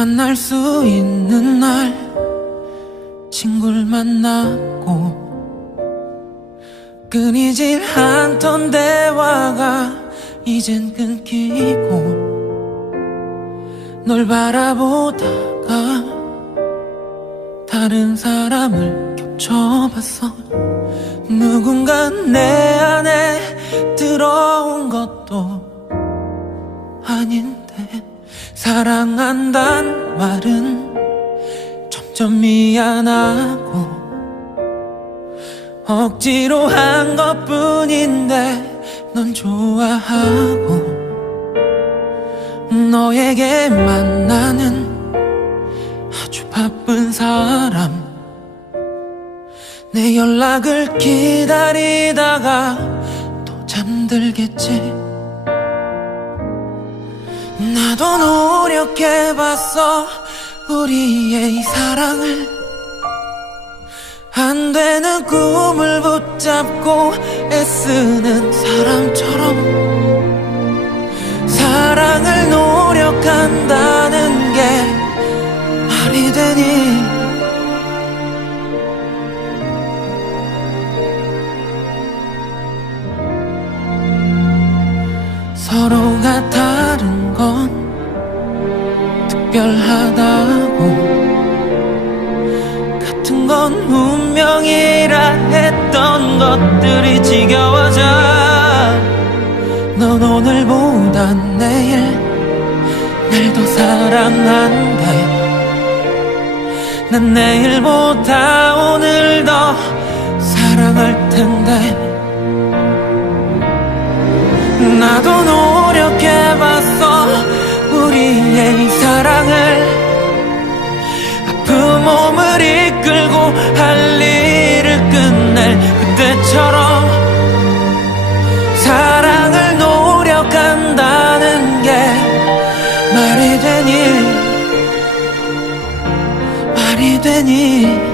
만날 수 있는 날 친구를 만났고 끊이질 않던 대화가 이젠 끊기고 널 바라보다가 다른 사람을 겹쳐봤어. 누군가 내 안에 들어온 것도 아닌데 사랑한단 말은 점점 미안하고 억지로 한 것뿐인데 넌 좋아하고 너에게 만 나는 아주 바쁜 사람. 내 연락을 기다리다가 또 잠들겠지 나도 노력해봤어. 우리의 이 사랑을. 안 되는 꿈을 붙잡고 애쓰는 사람처럼. 사랑을 노력한다는 게 말이 되니? 서로가 다른 건 특별하다고. 같은 건 운명이라 했던 것들이 지겨워져. 넌 오늘보다 내일 날 더 사랑한대 난 내일보다 오늘 더 사랑할 텐데. 나도 노력해봤어. 우리의 이 사랑을 아픈 몸을 이끌고 할 일을 끝낼 그때처럼 사랑을 노력한다는 게 말이 되니 말이 되니